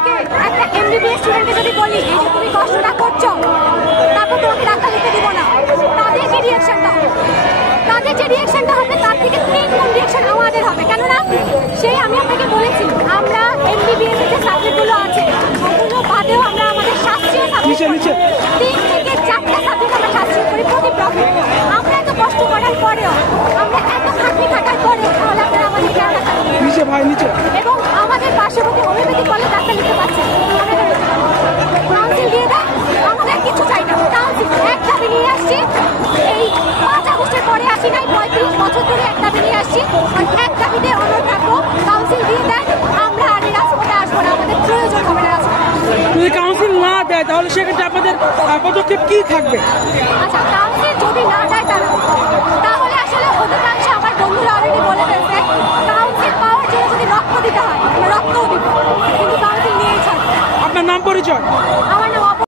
আজকে একটা এমবিবিএস স্টুডেন্টকে যদি বলি এই যে তুমি কষ্টটা করছো, তারপর তোমাকে ডাক্তার লিখতে দিব না, তাদের যে রিয়াকশনটা হবে, তাদের যে রিয়াকশনটা হবে তার থেকে 3 গুণ রিয়াকশন আমাদের হবে। কেননা সেই আমি আপনাকে বলেছি আমরা এমবিবিএস এর যে সাবজেক্টগুলো আছে ওগুলো বাদেও আমরা আমাদের শাস্ত্রীয় সাবজেক্ট 3 থেকে 4টা সাবজেক্ট আমরা শাস্ত্রীয় করি প্রতি প্রফেট। আমরা এত কষ্ট করার পরেও, আমরা এত খাটনি খাটার পরেও তাহলে আপনারা আমাদের কেন ডাক্তার এবং আমাদের পার্শ্ববর্তী হোমিওপ্যাথি কলেজ ডাক্তার লিখতে পারছে কাউন্সিল দিয়ে দেয়। আমাদের কিছু চাই না, কাউন্সিল এক দাবি নিয়ে আসছি, এই 5 আগস্টের পরে আসি নাই, 35 বছর ধরে এক দাবি নিয়ে আসছি, এক দাবিতে অনড় থাকবো। কাউন্সিল দিয়ে দেয়, আমরা আর এই রাজপথে আসবো না, আমাদের প্রয়োজন হবে না রাজপথে। যদি কাউন্সিল না দেয় তাহলে সেক্ষেত্রে আপনাদের পদক্ষেপ কি থাকবে? আচ্ছা, কাউন্সিল যদি না দেয় তাহলে আসলে অধিকাংশ আমার বন্ধুরা অলরেডি বলে ফেলছে কাউন্সিল পাওয়ার জন্য যদি রক্ত দিতে হয় আমরা রক্তও দিব, কিন্তু কাউন্সিল নিয়েই ছাড়বো। আপনার নাম পরিচয়?